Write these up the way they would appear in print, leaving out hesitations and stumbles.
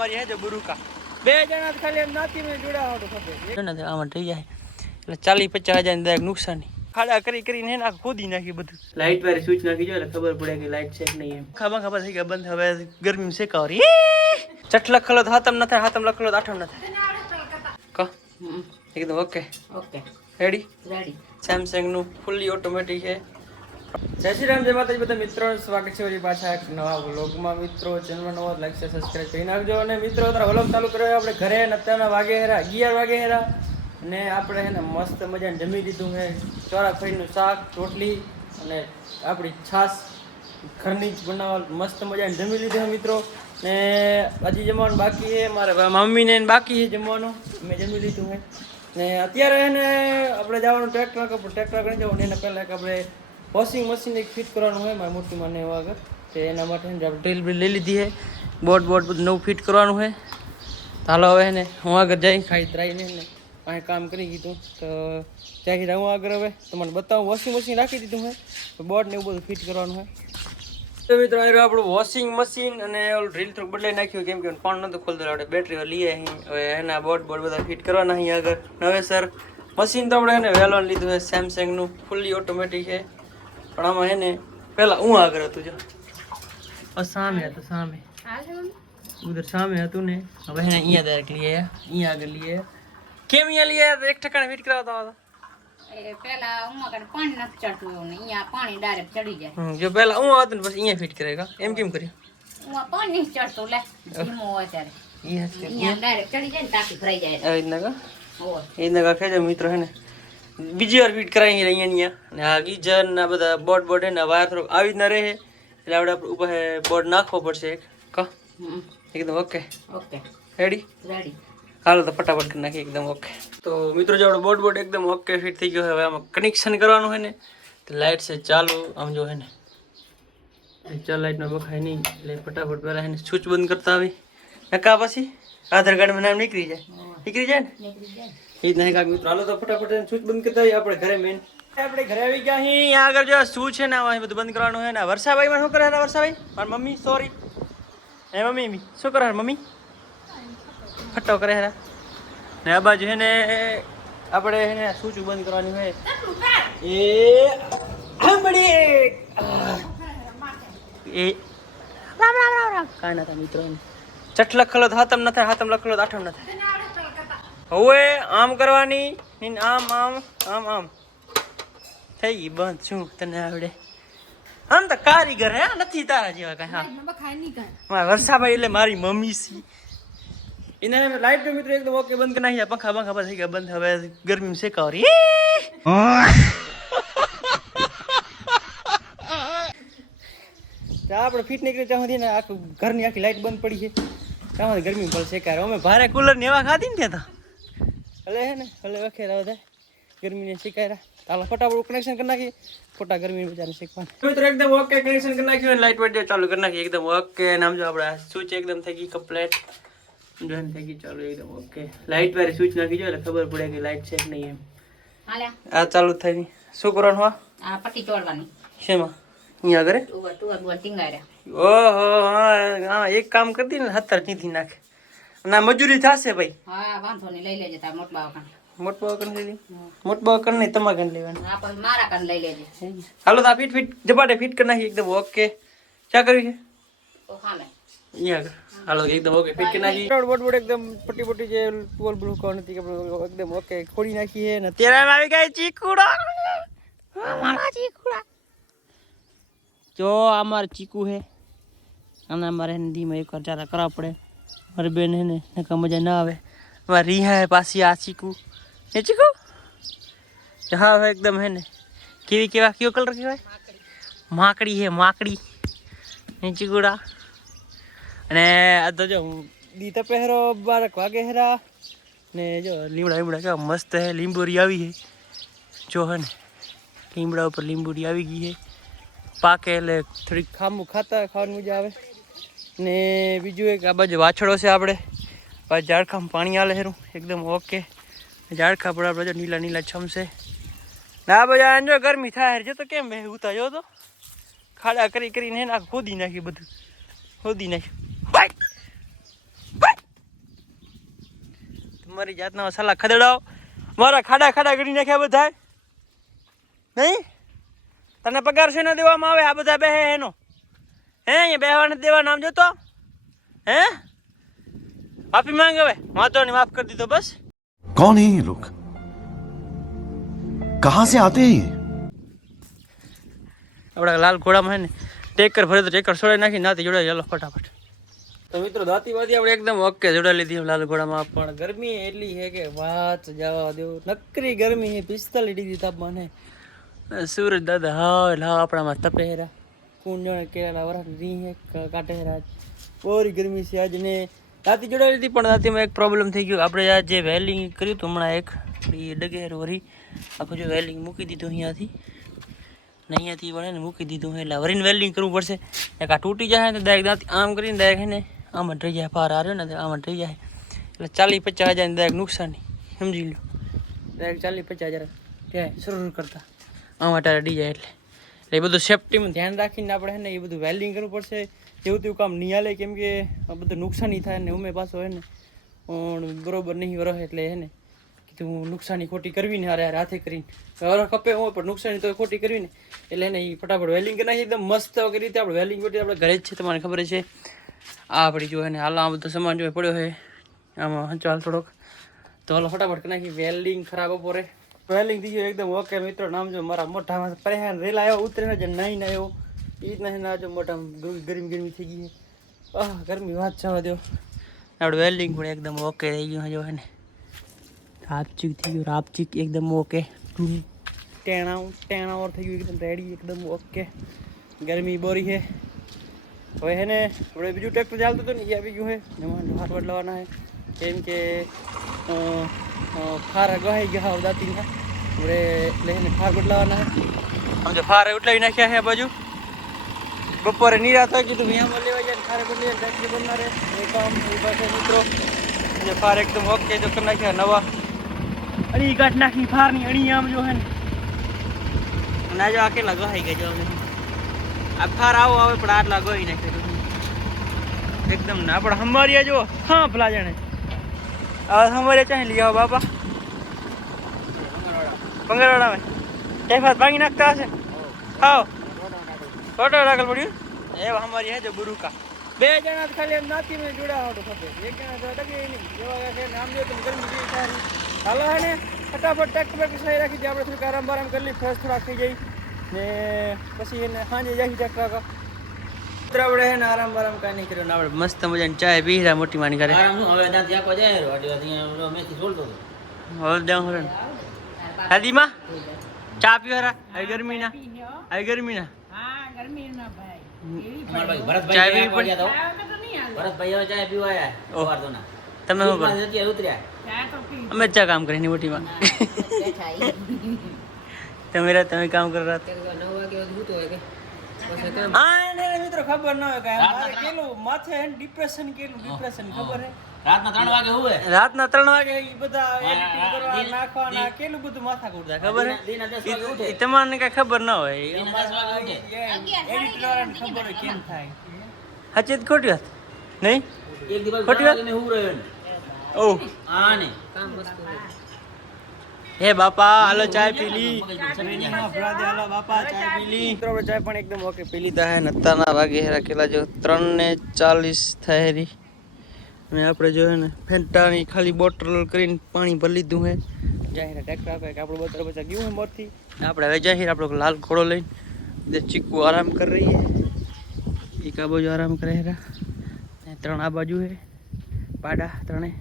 અમારી હે જો બુરુકા 2 જણા ખાલી એમ નાતી મેં જોડાવાનું ખબર નથી આમાં થઈ જાય એટલે 40-50 હજાર ની નુકસાની ખાડા કરીને એને ખોદી નાખી બધું લાઈટ વાળી સ્વિચ નાખી જો એટલે ખબર પડે કે લાઈટ છે કે નહીં એમ ખબર થઈ ગયા બંધ હવે ગરમી શેકાવરી ચટ લખલો તો હાતમ ન થાય હાતમ લખલો તો આઠમ ન થાય કા એકદમ ઓકે રેડી સેમસંગ નું ફૂલી ઓટોમેટિક છે જય શ્રી રામ જય માતાજી બધા મિત્રો સ્વાગત છે વળી પાછા એક નવા વ્લોગમાં મિત્રો ચેનલ નવો લાઈક શેર સબસ્ક્રાઇબ કરી નાખજો અને મિત્રો તારા વ્લોગ ચાલુ કર્યો આપણે ઘરે અત્યારના વાગે હેરા 11 વાગે હેરા અને આપણે હે ને મસ્ત મજાને જમી લીધું છે ચોરાફળીનું શાક રોટલી અને આપણી છાશ ઘરની જ બનાવવા મસ્ત મજાને જમી લીધું છે મિત્રો ને હજી જમવાનું બાકી છે મારા મમ્મીને બાકી છે જમવાનું મેં જમી લીધું છે ને અત્યારે એને આપણે જવાનું ટ્રેક્ટર કરી જવાનું એના પહેલાં આપણે વોશિંગ મશીન એક ફિટ કરવાનું હોય મારી મોટી માને એવા આગળ તો એના માટે આપણે ડ્રીલ બિલ લઈ લીધી છે બોર્ડ બધું નવું ફિટ કરવાનું હોય ચાલો હવે ને હું આગળ જઈ ખાઈ ત્રાઈને ને અહીં કામ કરી કીધું તો ત્યાંથી હું આગળ હવે તમને બતાવું વોશિંગ મશીન રાખી દીધું હોય તો બોર્ડ ને એવું બધું ફિટ કરવાનું હોય તો મિત્રો આવ્યું આપણું વોશિંગ મશીન અને ઓલું ડ્રીલ થોડું બદલાઈ નાખ્યું કેમ કે ફોન નહોતું ખોલતો આપણે બેટરી લઈએ અહીં હવે એના બોર્ડ બધા ફિટ કરવાના અહીં આગળ નવેસર મશીન તો આપણે એને વેલોન લીધું છે સેમસંગનું ફૂલી ઓટોમેટિક છે પણ આમાં એને પહેલાં હું આગળ હતું જો સામે હતું સામે ઉધર સામે હતું ને હવે એને અહીંયા ડાયરેક્ટ લઈએ અહીંયા આગળ લઈએ કેમ અહીંયા લઈએ તો 1 ટકાને ફિટ કરાવતા હતા પેલા ઉમકડ પાણી નથી ચડતું એવું ને અહીંયા પાણી ડાયરેક્ટ ચડી જાય જો પેલા હું આવતું ને પછી અહીંયા ફિટ કરેગા એમ કેમ કર્યું ઉમા પાણી નથી ચડતું લે ધીમો હોય ત્યારે અહીંયા ડાયરેક્ટ ચડી જાય ને ટાંકી ભરાઈ જાય આવી રીતના કા એ રીતના ખેજો મિત્રો હે ને બીજી વાર ફિટ કરાવી અહીંયા ને આ ગીઝર ના બધા બોર્ડ હે ને વાયર થોડુંક આવી રીતના રહે એટલે આપણે ઉપર બોર્ડ નાખવો પડશે એક કા એકદમ ઓકે રેડી હાલો તો ફટાફટ કરી નાખીએ એકદમ ઓકે તો મિત્રો જો આપણો બોર્ડ એકદમ ઓકે ફિટ થઈ ગયો હવે આમાં કનેક્શન કરવાનું હોય ને તો લાઇટ છે ચાલુ આમ જો હે ને ચાલ લાઇટમાં બખાય નહીં એટલે ફટાફટ પહેલાં એને સ્વિચ બંધ કરતા આવી નકા પછી આધાર કાર્ડમાં નામ નીકળી જાય ને એ જ નહીં કાંક મિત્રો હાલો તો ફટાફટ સ્વિચ બંધ કરતા આવીએ આપણે ઘરે મેન આપણે ઘરે આવી ગયા અહીં આગળ જો શું છે ને આમાં બધું બંધ કરવાનું હોય ને વર્ષાભાઈમાં શું કરે વર્ષાભાઈ મારી મમ્મી સોરી એ મમ્મી શું કરે મમ્મી ફટ્ટો કરે હેરા ને આ બાજુ હે ને આપણે એને સ્વિચ બંધ કરવાની હોય એ સાંભળી એ રામ કાંઈ ના થાય મિત્રો ચટ લખલો તો હાતમ ન થાય હાતમ લખલો તો આઠમ ન થાય હવે આમ કરવાની આમ આમ આમ આમ થઈ ગઈ બંધ શું તને આવડે આમ તો કારીગર હે નથી તારા જેવા કઈ હા વર્ષાભાઈ એટલે મારી મમ્મી સી એને લાઈટ નો મિત્રો એકદમ ઓકે બંધ કરી નાખ્યા પંખા બંખા થઈ ગયા બંધ હવે ગરમી શેકાવરી આપણે ફિટ નીકળી ત્યાં સુધી ને આખું ઘરની આખી લાઈટ બંધ પડી છે ત્યાં ગરમી ભલે શેકાય અમે ભારે કુલર ને એવા ખાધી ને ત્યાં તો હલે હે ને હલે વખેરા બધા ગરમીને શેકાય ચાલો ફટાફટ કનેક્શન કરી નાખીએ ખોટા ગરમી બજાને શેકવાનું મિત્રો એકદમ ઓકે કનેક્શન કરી નાખ્યું લાઈટ વાઈટ ચાલુ કરી નાખીએ એકદમ ઓકે નામ જો આપણે સ્વિચ એકદમ થઈ ગઈ કમ્પ્લીટ જોઈન થઈ ગઈ ચાલુ એકદમ ઓકે લાઈટ વાળી સ્વિચ નાખી જો એટલે ખબર પડે કે લાઈટ છે કે નહીં એમ આ ચાલુ થઈ શું કરવાનું આ પટ્ટી ચોડવાની શેમાં અહીંયા આગળ ઓહો હા એક કામ કરી દી ને 17 ચીથી નાખે ના મજૂરી થશે ભાઈ હા વાંધો નહીં લઈ લેજે તાર મોટ બાવા કણ નહીં તમારે કણ લેવાનું મારા કણ લઈ લેજે હાલો તો ફિટ જબાટે ફિટ કરી નાખી એકદમ ઓકે ક્યાં કર્યું છે અહીંયા આગળ હાલો એકદમ ઓકે ફિટ કરી નાખી બોટ એકદમ પટ્ટી જે ટુવલ બ્લુ કોણ હતી એકદમ ઓકે ખોડી નાખી છે ને ત્યારે આવી ગઈ ચીકુડા અમારા ચીકુડા જો અમાર ચીકુ હે અને અમારે ધીમે એકવાર ચારા કરવા પડે મારી બેન હે ને નકા મજા ના આવે અમારે રીહા હે પાછી આ ચીકુ એ ચીકુ હા એકદમ હે ને કેવો કલર કહેવાય માકડી હે માકડી એ ચીકુડા અને આ તો જો દી તો પહેરો 12 વાગે હેરા ને જો લીમડા કેવા મસ્ત હે લીંબોરી આવી હે જો હે ને લીમડા ઉપર લીંબોરી આવી ગઈ હે પાકે એટલે થોડીક ખાવાની મજા આવે ને બીજું એક આ બાજુ વાછડો છે આપણે ઝાડખામાં પાણી આલે હેરું એકદમ ઓકે ઝાડખા પર આપણે જો નીલા છમશે ને આ બધા જો ગરમી થાય જો તો કેમ બે ઉતા જો તો ખાડા કરીને એને ખોદી નાખ્યું બધું ખોદી નાખ્યું તમારી જાતના સલાહ ખદડાવો મારા ખાડા ખાડા કરી નાખ્યા બધા નહીં તને પગાર છે ન દેવામાં આવે આ બધા બેહે એનો હે અહીંયા બેહવા નથી દેવા નામ જોતો હે માફી માંગ હવે વાંધો નહીં માફ કરી દીધો બસ कौन है ये लोग कहां से आते हैं ये આપણા લાલ ઘોડામાં હે ને ટેકર ભરે તો ટેકર છોડાઈ નાખી નાથી જોડાઈ ચાલો ફટાફટ તો મિત્રો દાતી વાતી આપણે એકદમ ઓકે જોડાઈ લીધી લાલ ઘોડામાં પણ ગરમી એટલી છે કે વાત જવા દો નકરી ગરમી છે 45 ડિગ્રી તાપમાન છે सूरज दादा हाँ ला अपना मत तपेरा कौन जाने केला वरा री है काटे रात और गर्मी से आज ने दाती जोड़ा ली थी पण दाती में एक प्रॉब्लम થઈ ગયો આપણે આ જે વેલ્ડિંગ કર્યું તો હમણાં એક એ ડગેર વરી આખો જો વેલ્ડિંગ મૂકી દીધું અહીંયાથી ને અહીંયાથી વળે ને મૂકી દીધું એટલે વરીને વેલ્ડિંગ કરવું પડશે એક આ તૂટી જાય તો ડાયરેક્ટ દાંત આમ કરીને ડાયરેક્ટ ને આમ થઈ જાય પાર આવ્યો ને આમ થઈ જાય એટલે 40-50 હજાર ડાયરેક્ટ નુકસાની સમજી લો ડાયરેક્ટ 40-50 હજાર ક્યાં શરૂ કરતા આમાં ટાળી જાય એટલે એ બધું સેફ્ટીમાં ધ્યાન રાખીને આપણે છે ને એ બધું વેલ્ડિંગ કરવું પડશે એવું તેવું કામ નહીં હાલે કેમ કે આ બધું નુકસાની થાય ને ઉમે પાછો હે ને બરોબર નહીં રહે એટલે હે ને કીધું નુકસાની ખોટી કરવી ને હારે હાથે કરીને હવે કપે હોય પણ નુકસાની તો ખોટી કરવી ને એટલે એને એ ફટાફટ વેલ્ડિંગ કરી નાખી એકદમ મસ્ત વગેરે રીતે આપણે વેલ્ડિંગ કરી આપણે ઘરે જ છે તમને ખબર છે આ આપણી જો ને હાલ આ બધો સામાન જો પડ્યો છે આમાં હંચાલ થોડોક તો હાલો ફટાફટ કરી નાખી વેલ્ડિંગ ખરાબ બપોરે વેલ્ડિંગ થઈ ગયું એકદમ ઓકે મિત્રો નામ જો મારા મોઢામાં પરેશાન રેલા આવ્યો ઉતરે ને નહીં ને આવ્યો એ રીતના ના જો મોઢામાં ગરમી થઈ ગઈ ગરમી વાત જવા દો આપણે વેલ્ડિંગ પણ એકદમ ઓકે થઈ ગયું જો હે ને રાપચીક થઈ ગયું રાપચીક એકદમ ઓકે ટેણાવર થઈ ગયું એકદમ રેડી એકદમ ઓકે ગરમી બોરી છે હવે હે ને આપણે બીજું ટ્રેક્ટર ચાલતું હતું ને એ આવી ગયું છે એમાં હાથ બદલાવાના છે કેમ કે ફાર ગહાઈ ગયા દાતી આપણે એટલે એને ફાર બદલાવાના છે આમ જો ફાર ઉટલાવી નાખ્યા છે બાજુ બપોરે નિરાત હોય કીધું વિયામાં લેવા જાય ફાર બદલી ફેક્ટરી બનનારે એ કામ એ પાસે મિત્રો જે ફાર એકદમ ઓકે જો કરી નાખ્યા નવા અણી કાઢ નાખી ફારની અણી આમ જો હે ને ના જો આ કેટલા ગહાઈ ગયા જો આ ફાર આવો આવે પણ આટલા ગઈ નાખ્યા એકદમ ના આપણે હમારિયા જો હા ભલા જાણે આ હમારે ચાહે લઈ આવો બાપા બંગરવાડા में कैफात भांगी नाखता हसे आओ फोटो રાખલ પડ્યું એ હમારી હે જો ગુરુ કા બે જણા ખાલી એમ નાતી में જોડા હોતો ખબર એક જણા તો ટકે નહીં જેવા કે નામ જો તો ગરમી જેવી સારી હાલો હે ને ફટાફટ ટ્રેક્ટર પર સહી રાખી દે આપણે થોડું આરામ બારામ કરી લઈ ફ્રેશ થોડા થઈ જઈ ને પછી એને સાંજે જઈ ટ્રેક્ટર કા આપણે હે ને આરામ બારામ કાઈ નહીં કર્યો ને આપણે મસ્ત મજાની ચાય પી રહ્યા મોટી માની કરે આરામ હવે દાંત આખો જાય વાડી અહીંયા મેથી છોડતો હતો હવે જાઉં હરણ હાદીમાં ચા પીવા રા આવી ગરમીના હા ગરમીના ભાઈ અમાર ભાઈ ભરતભાઈ ચાય ચાય પીવી પીવા ગયા તો ભરતભાઈ હવે ચાય પીવા આયા સવાર તો ના તમે શું કરો અત્યારે ઉતર્યા અમે ચા કામ કરીને મોટીમાં તમે કામ કરો રાત 9 વાગે ઉઠતો હોય કે હા એને મિત્રો ખબર ન હોય કાંઈ મારે કેલું માથે ડિપ્રેશન ખબર હે રાતના 3 વાગે હુવે રાતના 3 વાગે ઈ બધા એડિટિંગ કરવા નાખવાના કેટલું બધું માથા કૂટતા ખબર હે દિના 10 વાગે ઉઠે તમને કઈ ખબર ન હોય દિના 10 વાગે ઉઠે એડિટર વાળાને ખબર હોય કેમ થાય સાચી જ ખોટી વાત નહીં એક દિવસ ખોટી વાત? મેં હું રહ્યો ને ઓહ હા ને હે બાપા હાલો ચાય પી લી મગજ હાલો બાપા ચાય પી લી મિત્રો આપણે ચાય પણ એકદમ ઓકે પી લીધા હે નતાના વાગે હેરા કેટલા જો 3:40 થાય રી અને આપણે જો હે ને ફેન્ટાની ખાલી બોટલ કરીને પાણી ભરી લીધું હે જાહેર ટ્રેક્ટર આપે કે આપણું બોતલ બચા ગયું હે મોરથી આપણે હવે જાહેર આપણો લાલ ઘોડો લઈને જે ચીકુ આરામ કરી રહી હે એક આ બાજુ આરામ કરે હેરા ને 3 આ બાજુ હે પાડા 3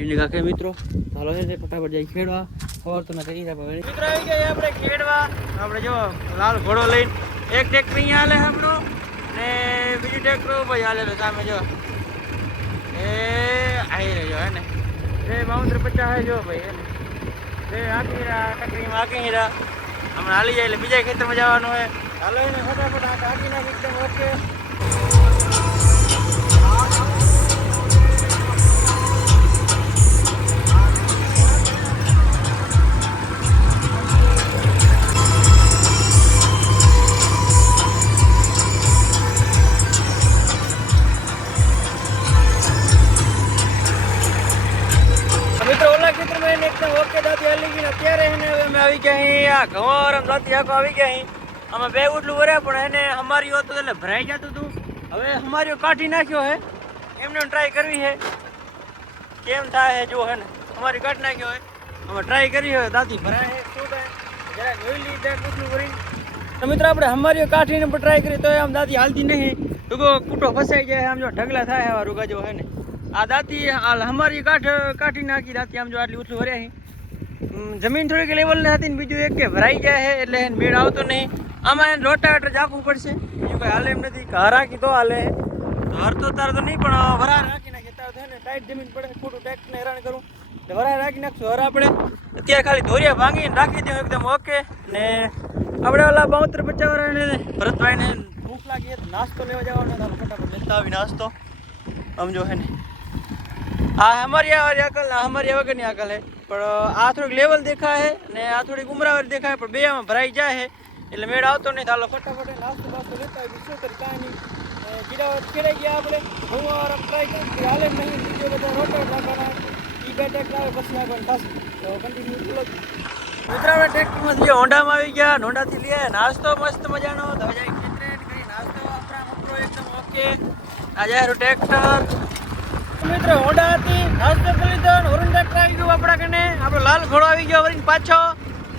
એમને કાકે મિત્રો ચાલો છે ફટાફટ જઈ ખેડવા ઓર તો ના કરી રહ્યા મિત્રો આવી ગયા આપણે ખેડવા આપણે જો લાલ ઘોડો લઈને એક ટ્રેક્ટર અહીંયા હાલે આપણો ને બીજું ટ્રેક્ટર ભાઈ હાલે સામે જો એ આવી રહ્યો હે ને એ 5250 હે જો ભાઈ હે ને એ આખી હીરા ટકરીમાં આખી હીરા હમણાં હાલી જાય એટલે બીજા ખેતરમાં જવાનું હોય હાલો એને ફટાફટ આખી નાખી એકદમ ઓકે ચાલી ગઈ ને અત્યારે એને હવે અમે આવી ગયા અહીં આ ઘઉં દાંતી આખો આવી ગયા અહીં અમે બે ઉટલું ભર્યા પણ એને અમારી હતું એટલે ભરાઈ જતું હતું હવે અમારી કાઢી નાખ્યો હે એમને ટ્રાય કરવી છે કેમ થાય છે જો હે ને અમારી કાઢી નાખ્યો હોય અમે ટ્રાય કરી હોય દાંતી ભરાય છે શું થાય જરાક જોઈ લીધે ઉટલું ભરીને તો મિત્રો આપણે અમારી કાઢીને પણ ટ્રાય કરી તો આમ દાંતી હાલતી નહીં ટૂંકો કૂટો ફસાઈ જાય આમ જો ઢગલા થાય આવા રૂગા જો હે ને આ દાંતી અમારી કાઢી નાખી દાંતી આમ જો આટલી ઉટલું ભર્યા જમીન થોડીક લેવલ ને હતી ને બીજું એક કે ભરાઈ જાય છે એટલે મેળ આવતો નહીં આમાં એને રોટાવેટર રાખવું પડશે બીજું કોઈ હાલે એમ નથી ઘર રાખી તો હાલે ઘર તો તાર તો નહીં પણ વરાર રાખી નાખીએ તાર થાય ને ટાઈટ જમીન પડે ખોટું ટેક્સને હેરાન કરું એટલે વરાર રાખી નાખશું હર આપણે અત્યારે ખાલી ધોરિયા ભાંગીને રાખી દઉં એકદમ ઓકે ને આપણે ઓલા 72-50 વાળાને ભરતભાઈને ભૂખ લાગી તો નાસ્તો લેવા જવાનો તારો ફટાફટ લેતા આવી નાસ્તો સમજો હે ને આ અમારી અકલ અમારી વગરની અકલ હે પણ આ થોડીક લેવલ દેખાય ને આ થોડીક ઉમરાવર દેખાય પણ બે આમાં ભરાઈ જાય છે એટલે મેળ આવતો નહીં ચાલો ફટાફટ નાસ્તો બાસ્તો લેતા આવી શું કરી કાંઈ નહીં ગીરાવટ ખેડાઈ ગયા આપણે હું ટ્રાય કરી હાલે નહીં બીજો બધા રોટર રાખવાના એ બે ટેક્ટ આવે પછી આગળ થશે તો કન્ટિન્યુ બોલો મિત્રો આપણે ટ્રેક્ટરમાંથી જે હોન્ડામાં આવી ગયા હોન્ડાથી લઈએ નાસ્તો મસ્ત મજાનો તો હવે જાય ખેતરે કરી નાસ્તો આપણા મકરો એકદમ ઓકે આ જાય ટ્રેક્ટર મિત્રો હોન્ડા હતી નાસ્તો કરી લીધો વરુણ ટ્રેક્ટર આવી ગયું આપણા કને આપણો લાલ ઘોડો આવી ગયો વરીને પાછો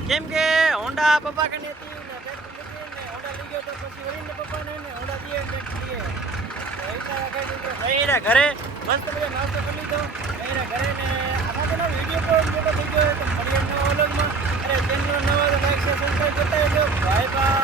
કેમ કે હોન્ડા પપ્પા કને હતી ને ટ્રેક્ટર લીધી ને હોન્ડા લઈ ગયો તો પછી વરીને પપ્પાને ને હોન્ડા દીએ ટ્રેક્ટર દીએ અહીંના ઘરે મસ્ત મજા નાસ્તો કરી લીધો અહીંના ઘરે ને આમાં તો વિડીયો પર મોટો થઈ ગયો તો મળીએ નવા વ્લોગમાં અરે ચેનલ નવા તો લાઈક શેર સબસ્ક્રાઈબ કરતા રહેજો બાય બાય